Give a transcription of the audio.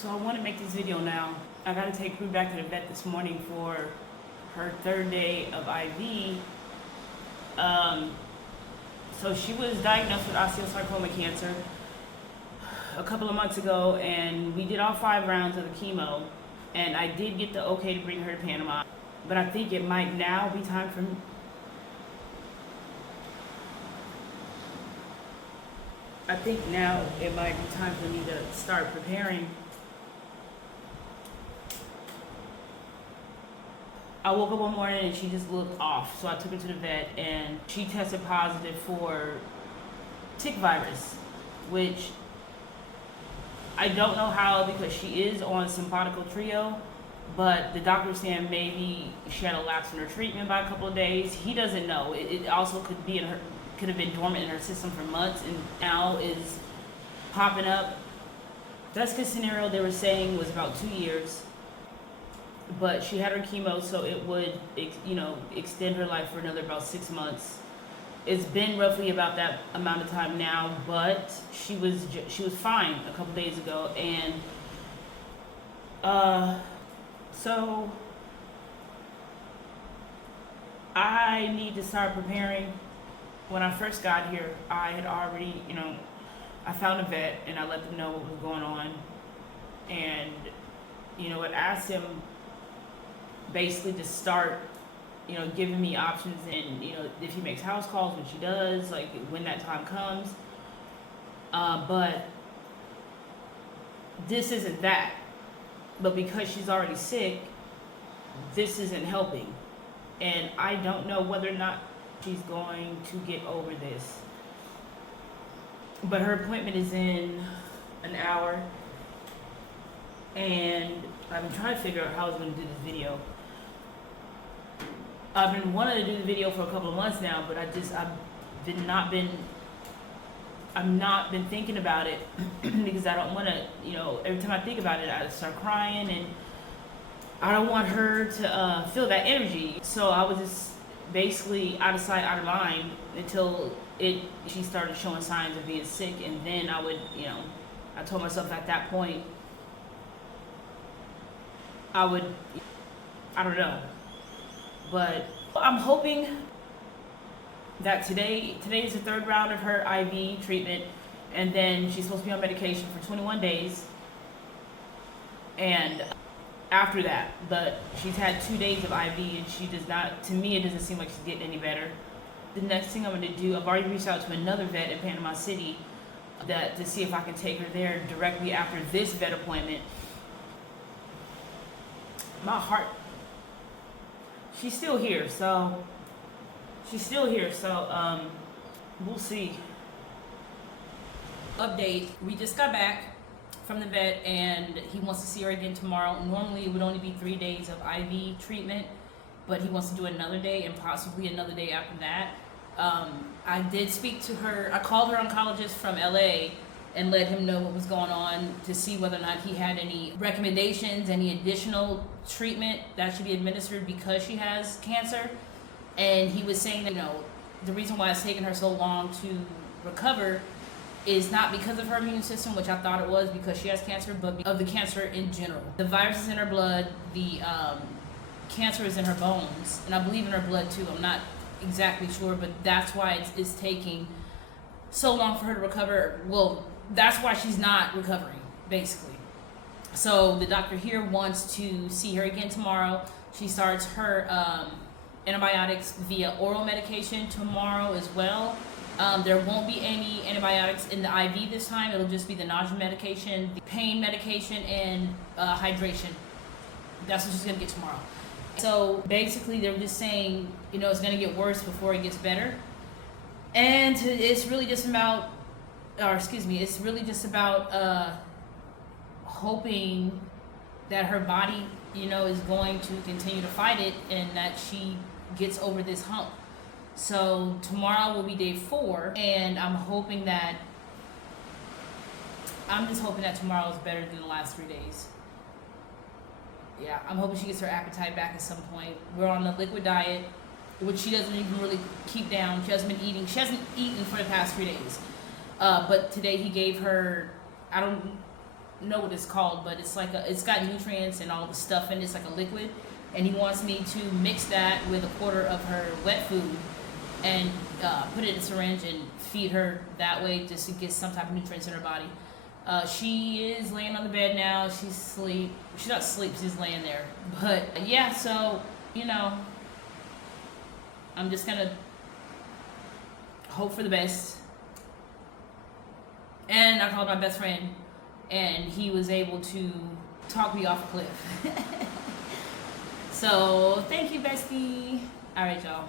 So I want to make this video now. I got to take Prue back to the vet this morning for her third day of IV. So she was diagnosed with osteosarcoma cancer a couple of months ago, and we did all 5 rounds of the chemo, and I did get the okay to bring her to Panama. But I think it might now be time for me. I think now it might be time for me to start preparing. I woke up one morning and she just looked off, so I took her to the vet and she tested positive for tick virus, which I don't know how because she is on Simpatico Trio, but the doctor was saying maybe she had a lapse in her treatment by a couple of days. He doesn't know. It also could have been dormant in her system for months and now is popping up. Best case scenario they were saying was about 2 years. But she had her chemo, so it would, extend her life for another about 6 months. It's been roughly about that amount of time now, but she was fine a couple days ago, and so I need to start preparing. When I first got here, I had already, I found a vet and I let them know what was going on, and it asked him basically to start, giving me options, and if he makes house calls, when she does, like when that time comes. But this isn't that. But because she's already sick, this isn't helping, and I don't know whether or not she's going to get over this. But her appointment is in an hour, and I've been trying to figure out how I was going to do this video. I've been wanting to do the video for a couple of months now, but I've not been thinking about it because I don't want to, every time I think about it, I start crying, and I don't want her to feel that energy. So I was just basically out of sight, out of mind until she started showing signs of being sick, and then I would, I told myself at that point, I don't know. But I'm hoping that today is the 3rd round of her IV treatment, and then she's supposed to be on medication for 21 days. And after that, but she's had 2 days of IV, and she does not, to me, it doesn't seem like she's getting any better. The next thing I'm going to do, I've already reached out to another vet in Panama City to see if I can take her there directly after this vet appointment. My heart, she's still here, so we'll see. Update, we just got back from the vet and he wants to see her again tomorrow. Normally it would only be 3 days of IV treatment, but he wants to do another day and possibly another day after that. I did speak to her. I called her oncologist from LA and let him know what was going on to see whether or not he had any recommendations, any additional treatment that should be administered because she has cancer. And he was saying that, the reason why it's taken her so long to recover is not because of her immune system, which I thought it was because she has cancer, but of the cancer in general. The virus is in her blood, the cancer is in her bones, and I believe in her blood too. I'm not exactly sure, but that's why it's taking so long for her to recover. Well, that's why she's not recovering, basically. So the doctor here wants to see her again tomorrow. She starts her antibiotics via oral medication tomorrow as well. There won't be any antibiotics in the IV this time. It'll just be the nausea medication, the pain medication, and hydration. That's what she's going to get tomorrow. So basically they're just saying, it's going to get worse before it gets better. And it's really just about, hoping that her body, is going to continue to fight it and that she gets over this hump. So tomorrow will be day 4, and I'm just hoping that tomorrow is better than the last 3 days. Yeah, I'm hoping she gets her appetite back at some point. We're on a liquid diet, which she doesn't even really keep down. She hasn't eaten for the past 3 days. But today he gave her, I don't know what it's called, but it's like it's got nutrients and all the stuff in it. It's like a liquid, and he wants me to mix that with a quarter of her wet food and put it in a syringe and feed her that way, just to get some type of nutrients in her body. She is laying on the bed now. She's asleep. She's not asleep. She's laying there. But yeah, so I'm just gonna hope for the best. And I called my best friend, and he was able to talk me off a cliff. So thank you, bestie. All right, y'all.